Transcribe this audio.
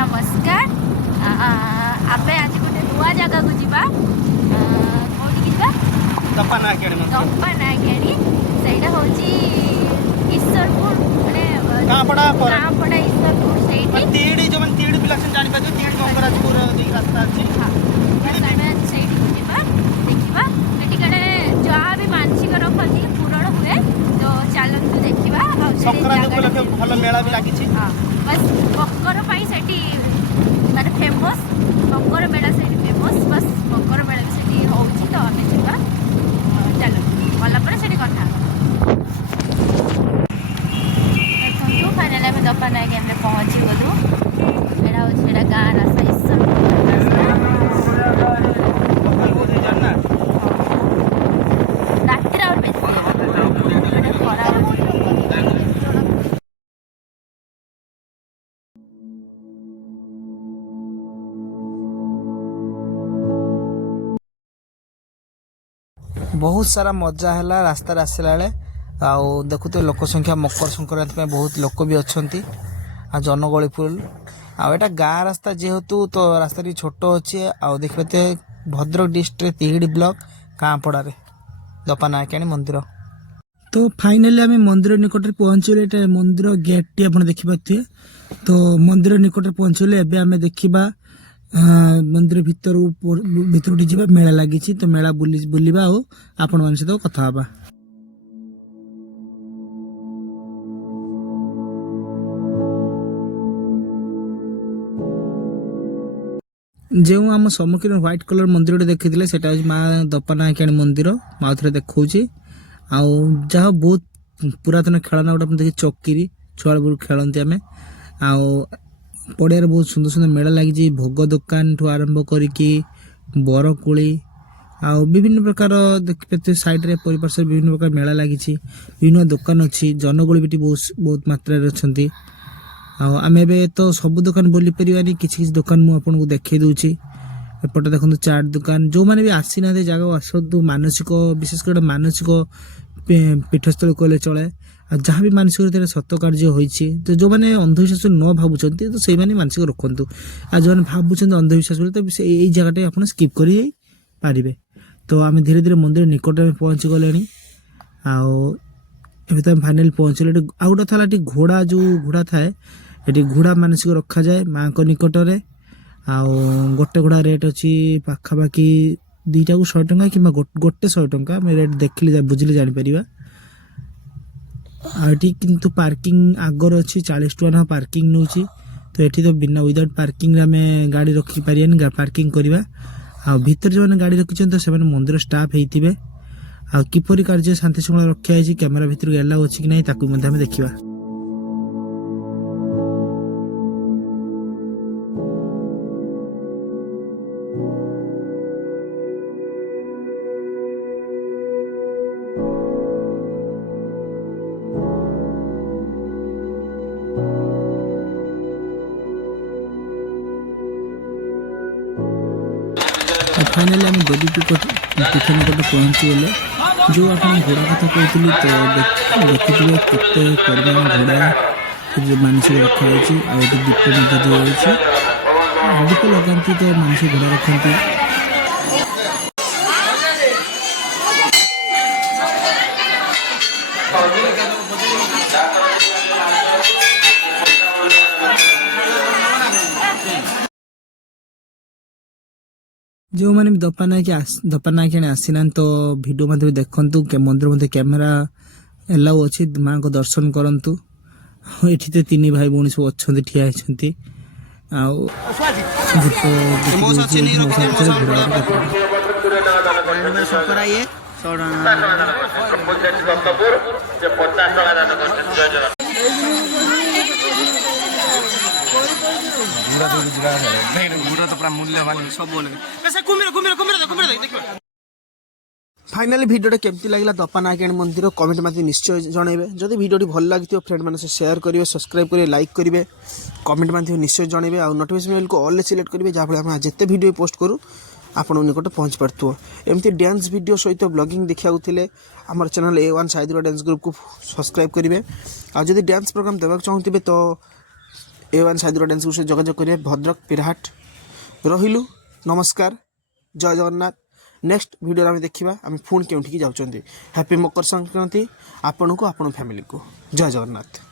नमस्कार आबे आज गोटे नुआ जगह को जीवा कोठी की जीवा तप्पानाकेणी सेटा होची ईश्वरपुर माने कापड़ा ईश्वरपुर सेठी तीड़ी जो मन तीड़ी बिलक्षण जानि पाजो तीड़ी गंगराजपुर दी रास्ता अछि हां बस आबे सेठी को जीवा देखिबा सेठी कने जहाँ भी मानसिक रखती पूरण हुए तो चलतु देखिबा आ संक्रांति को भल मेला भी लागी छी हां बस मकर पाई सेठी माने फेमस मकर मेला सेठी फेमस बस मकर मेला भी सेठी होउची तो हमें जीवा चलो वाला पर सेठी कथा तो फाइनल में दपना के हमने पहुंची गलु एरा हो छेड़ा गां रास्ता रात्रि और बेसी खरा बहुत सारा मजा है रास्तार आसला बेले आउ देखुते लोक संख्या मकर संक्रांति बहुत लोक भी अच्छा आ जनगहली फुल आटा गाँ रास्ता जेहेतु तो रास्ता छोट अच्छे आउ देखते भद्रक डिस्ट्रिक्ट तिहिड़ी ब्लॉक कांपड़ा दपानाकेणी मंदिर तो फाइनाली आम मंदिर निकट में पहुँचले मंदिर गेट टी आप देखिपे तो मंदिर निकट में पहुँचले एवं आम देखा मंदिर भितर जा मेला लगी तो मेला बुलवा आपण मान सहित कथा हवा जो आम सम्मुखीन व्हाइट कलर मंदिर देखी से माँ दपानाकेणी मंदिर माँ थे देखा जहाँ बहुत पुरातन खेलना गोटे देखिए चौकीरी छुआ बेलू खेलती आम पड़िया बहुत सुंदर सुंदर मेला लगी भोग दुकान ठू आरंभ करी बरकोली विभिन्न प्रकार देखते साइड रे परिपार्श विभिन्न प्रकार मेला लगी विभिन्न दुकान अच्छी जनगहली भी बहुत मात्रा अच्छा आम ए तो सब दुकान बोली पारानी किसी दुकान मुझे देखी दूची एपटे देखो चाट दुकान जो मैंने भी आसी ना जगह आसतु मानसिक विशेषकर मानसिक पीठस्थल कहले चले जहाँ भी मानसिक सत कार्य होती तो जो मैंने अंधविश्वास न भावुंट तो से मानसिक रखु आ जो भावुं अंधविश्वास तो यही जगह आप स्किप करें तो आम धीरे धीरे मंदिर निकट में पहुँची गले आम फाइनाल पहुँचले आ गोटे था घोड़ा जो घोड़ा थाए ये घोड़ा मानसिक रखा जाए माँ को निकट में गोटे घोड़ा रेट अच्छी पाखापाखि 2टा को 100 टंका कि गोटे 100 टंका रेट देखिले बुझिले जानीपर आठी किंतु पार्किंग आगर अच्छी 40 टका पार्किंग नौ तो ये तो बिना विदाउट पार्किंग आम गाड़ी रखी पारे पार्किंग करवा भितर जो मैंने गाड़ी रखी तो से मंदिर स्टाफ होते किपरि कार्य शांति श्रृंखला रखा कैमेरा भितर एलाउ अच्छी कि नहीं ताकू देखा फाइनाली आम बड़ी टिफिन निकट पहुँची गले जो आप घोड़ा कथा कहती तो देखुए केते परिमाण घोड़ा मानसिक रखाई दीप दिखाई दीप लगाती तो मानसिक घोड़ा रखती जो मैंने दपानाकेणी आसीना तो वीडियो मध्य देखु मंदिर मध्य कैमेरा एलाउ अच्छी माँ को दर्शन करूँ ये 3 भाई भौणी सब अच्छा ठिया होती फाइनाली भिडियो केमती लगे दपानाकेणी मंदिर कमेंट मत निश्चय जनइबे जदि भिडियो भल लगी फ्रेंड मैंने शेयर करेंगे सब्सक्राइब करेंगे लाइक करेंगे कमेंट मत निश्चय जनइबे आ नोटिफिकेशन बेल को ऑल सिलेक्ट करेंगे जहाँ जिते भिडियो पोस्ट करूँ आपण निकट पहुँच पार्थो एमती डांस वीडियो सहित ब्लॉगिंग देखा आम चैनल A1 साइदुरा डांस ग्रुप को सब्सक्राइब करेंगे आ जदि डांस प्रोग्राम देवाक चाहूबे तो A1 साइदुरा डांस से जोगाजोग करेंगे भद्रक पिराहाट रहिलु नमस्कार जय जगन्नाथ नेक्स्ट वीडियो आम देखा आम पुणी के जाऊँ हैप्पी मकर संक्रांति आपन को आपण फैमिली को जय जगन्नाथ।